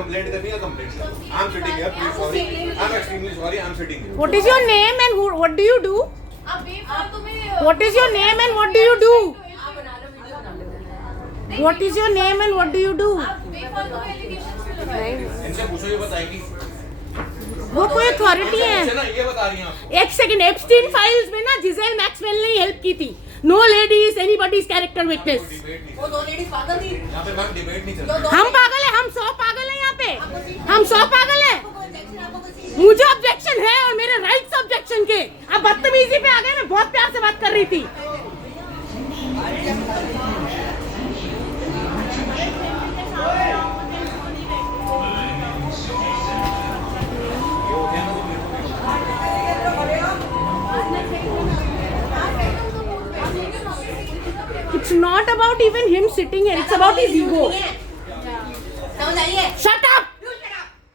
Complaint करनी है complaint करो। I am sitting here, please sorry, I am extremely sorry, I am sitting here. What is your name and what do you do? What is your name and what do you do? What is your name and what do you do? इनसे पूछो, ये बताएगी। वो कोई authority है। ना ये बता रही हैं आपको। एक सेकंड, एप्स्टीन फाइल्स में ना जिसेल मैक्सवेल ने हेल्प की थी। No ladies anybody's character witness. वो 2 लेडीज पागल थी। यहाँ पे मैम डिबेट नहीं चल रही। हम पागल है, हम 100 पागल है यहाँ पे, हम 100 पागल है। मुझे ऑब्जेक्शन है और मेरे राइट्स ऑब्जेक्शन के। अब बदतमीजी पे आ गए, मैं बहुत प्यार से बात कर रही थी। It's not about even him sitting here. It's about his ego. Shut up!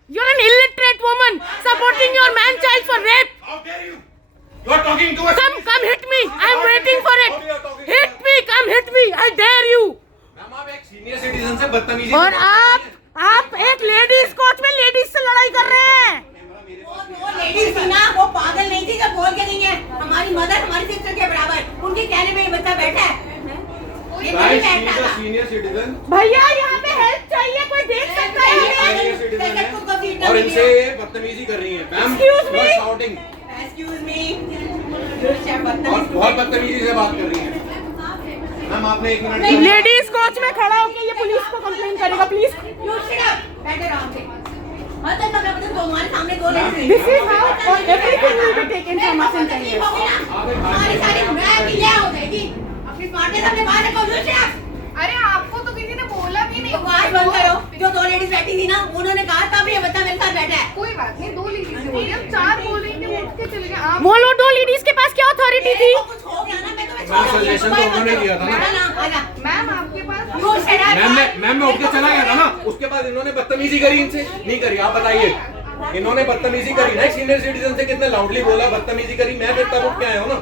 You're an illiterate woman supporting your man-child for rape. How dare you? You are talking to us. Come hit me. I'm waiting for it. Hit me. Come hit me. I dare you. Ma'am आप एक senior citizen से बदतमीजी और आप एक ladies coach में ladies से लड़ाई कर रहे हैं। वो लेडीज थी ना, वो पागल नहीं थी, जब बोल के गई है हमारी मदर हमारी सिस्टर के बराबर। उनके कहने में ये बच्चा बैठा है। ये नहीं बैठा था। सीनियर सिटीजन भैया यहाँ पे हेल्प चाहिए, कोई देख सकता है? और इनसे ये बदतमीजी कर रही है। Ma'am Excuse me? Shouting excuse me. और बहुत बदतमीजी से बात कर रही है। मैम आपने 1 मिनट लेडीज कोच में खड़ा होकर ये पुलिस को कंप्लेन करेगा प्लीज। बैठे रहो आप। मतलब मैं बता तुम्हारे सामने 2 ladies. This is how or everything will be taken from us in 10 years. हमारी सारी मैं क्लियर हो जाएगी। अपनी स्मार्टनेस अपने बाहर रखो। अरे आपको तो किसी ने बोला भी नहीं। बकवास बंद करो। जो 2 लेडीज बैठी थी ना, उन्होंने कहा था ये बच्चा मेरे साथ बैठा है। कोई बात नहीं, 2 लेडीज बोली, हम 4 बोल रही थी, उठ के चले गए आप। बोलो, 2 लेडीज के पास क्या अथॉरिटी थी? कुछ हो गया ना, मैं तुम्हें मैम सजेशन तो उन्होंने दिया था ना। मैम आपके पास मैम मैं उठ के चला गया था ना, उसके बाद इन्होंने बदतमीजी करी इनसे नहीं करी? आप बताइए, इन्होंने बदतमीजी करी ना सीनियर सिटीजन से, कितने लाउडली बोला, बदतमीजी करी। मैं फिर तब उठ के आया हूँ ना।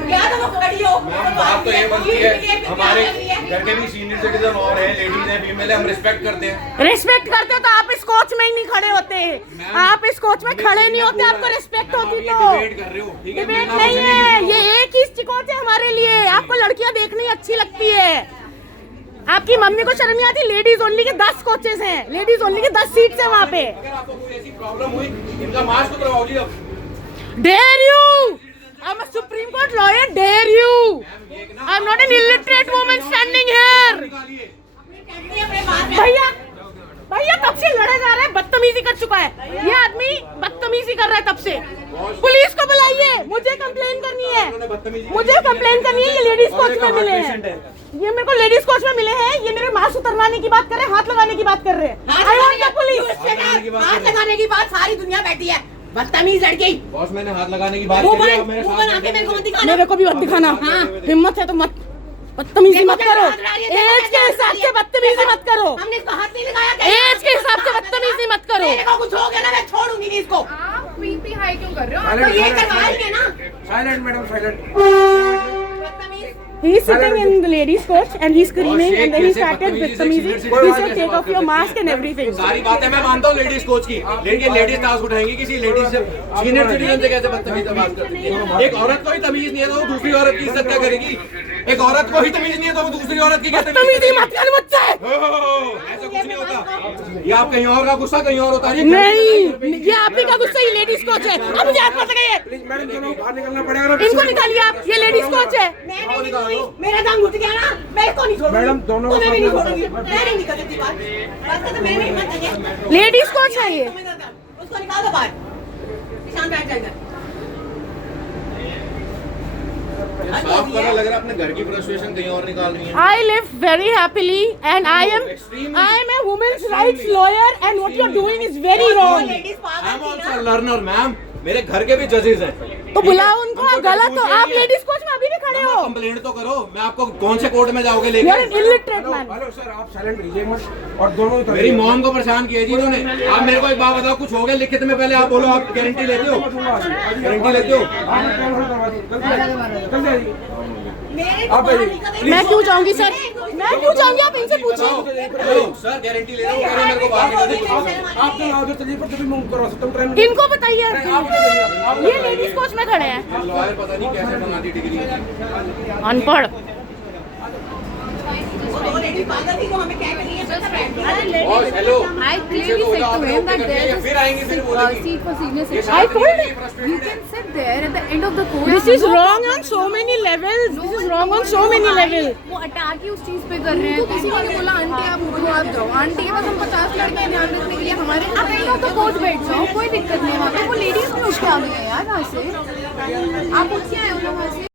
क्या तो वो खड़ी हो। मैम बात तो ये बनती है, हमारे घर के भी सीनियर सिटीजन और हैं, लेडीज हैं, फीमेल है, हम रिस्पेक्ट करते हैं। रेस्पेक्ट करते तो आप इस कोच में ही नहीं खड़े होते। आप इस कोच में खड़े नहीं होते, आपको रेस्पेक्ट होती तो। डिबेट कर रहे हो, ठीक है? डिबेट नहीं है, ये एक ही कोच है हमारे लिए। आपको लड़कियां देखनी अच्छी लगती है। आपकी मम्मी को शर्म नहीं आती? लेडीज ओनली के 10 कोचेस हैं, लेडीज ओनली के 10 सीट्स हैं वहाँ पे। अगर आपको कोई ऐसी प्रॉब्लम हुई, इनका मास्क उतरवाओ जी अब। Dare you? I'm a Supreme Court lawyer. Dare you? I'm not an illiterate woman standing here. भैया भैया कब से लड़े जा रहे हैं, बदतमीजी कर चुका है ये आदमी, बदतमीजी कर रहा है तब से। पुलिस को बुलाइए, मुझे कंप्लेन करनी है, मुझे कंप्लेन करनी है। ये लेडीज कोच में मिले हैं, ये मेरे को लेडीज कोच में मिले हैं, ये मेरे मास्क उतरवाने की बात कर रहे हैं, हाथ लगाने की बात कर रहे हैं। I want the police. हाथ लगाने की बात सारी दुनिया बैठी है। बदतमीज लड़की। बॉस मैंने हाथ लगाने की बात वो करी है, बन मेरे वो साथ बना के मेरे को मत दिखाना। मेरे को भी मत दिखाना। हाँ। हिम्मत है तो मत, बदतमीजी मत करो। एज के हिसाब से बदतमीजी मत करो। हमने इसको हाथ नहीं लगाया। एज के हिसाब से बदतमीजी मत करो। मेरे को कुछ हो गया ना, मैं छोड़ूंगी नहीं इसको। आप बीपी हाई क्यों कर रहे हो? तो ये करवाएंगे ना। Silent madam, silent. He is sitting in the ladies coach and he's screaming and then he started bidtamizi. He said take off your mask and everything. सारी बातें मैं मानता हूँ लेडीज कोच की, लेकिन लेडीज टास्क उठाएंगी किसी लेडीज से, senior citizen से कैसे बदतमीजी से बात करती है? एक औरत को ही तमीज नहीं है तो वो दूसरी औरत की इज्जत क्या करेगी? एक औरत को ही तमीज नहीं है तो वो दूसरी औरत की क्या बदतमीजी मत कर मुझसे। ऐसा कुछ नहीं होता। ये आप कहीं और का गुस्सा कहीं और होता है। नहीं, ये आप ही का गुस्सा, ही लेडीज कोच है। अब मुझे हाथ मत लगाइए। प्लीज मैडम, दोनों बाहर निकलना पड़ेगा। इनको निकालिए आप, ये लेडीज कोच है। मेरा दाम घुट गया ना, मैं इसको नहीं छोड़ूंगी। मैडम, दोनों तुम्हें भी नहीं छोड़ूंगी। मैं नहीं निकल सकती बात तो मेरे में हिम्मत नहीं है। लेडीज कोच है ये। उसको निकाल दो बाहर। निशान बैठ जाएगा। साफ पता लग रहा है अपने घर की फ्रस्ट्रेशन कहीं और निकाल रही है। I live very happily and I am a women's rights lawyer and what you're doing is very wrong. Ladies आई पागल एम थी आल्सो ना। लर्नर मैम, मेरे घर के भी जजेस हैं। तो बुलाओ उनको। आप गलत हो, आप लेडीज कोच में अभी भी खड़े हो। कंप्लेंट तो करो। मैं आपको कौन से कोर्ट में जाओगे You're an लेके? illiterate man. हेलो सर, आप साइलेंट रहिए मत। और दोनों उतर मेरी मॉम को परेशान किया जी इन्होंने। आप मेरे को एक बात बताओ, कुछ हो गया लिखित में? पहले आप बोलो, आप गारंटी लेते हो? गारंटी लेते हो? मेरे आप बाहर आइए। निकल गई। मैं क्यों जाऊंगी सर, मैं क्यों जाऊंगी, आप इनसे पूछिए। हेलो सर, गारंटी ले रहा हूँ, कह रहे हैं मेरे को बाहर निकलने दीजिए। आप तो उधर चलिए, पर जब भी मैं करवा सकता हूँ टाइम। इनको बताइए, आप बताइए, आप ये लेडीज कोच में खड़े हैं लॉयर पता नहीं कैसे बनाती डिग्री। अनपढ़। वो दो लेडी पागल थी, वो हमें क्या करी है पता है? और हेलो, I पीछे clearly तो said आप to लोग him that करते हैं, there is फिर आएंगे फिर बोलेंगे। seat for senior ये section. I शायद told ये him. frustrated You है। can sit there at the end of the course. This is wrong on so many levels. This is wrong on so many levels. वो attack ही उस चीज पे कर रहे हैं। तो किसी ने बोला आंटी आप उठो, आप जाओ। आंटी के पास हम 50 लड़के हैं ध्यान रखने के लिए, हमारे आप एंड ऑफ द कोर्स बैठ जाओ, कोई दिक्कत नहीं है। वहाँ पे वो लेडीज भी उठ के आ गई है यार वहाँ से। आप उठ के आए हो ना वहाँ से।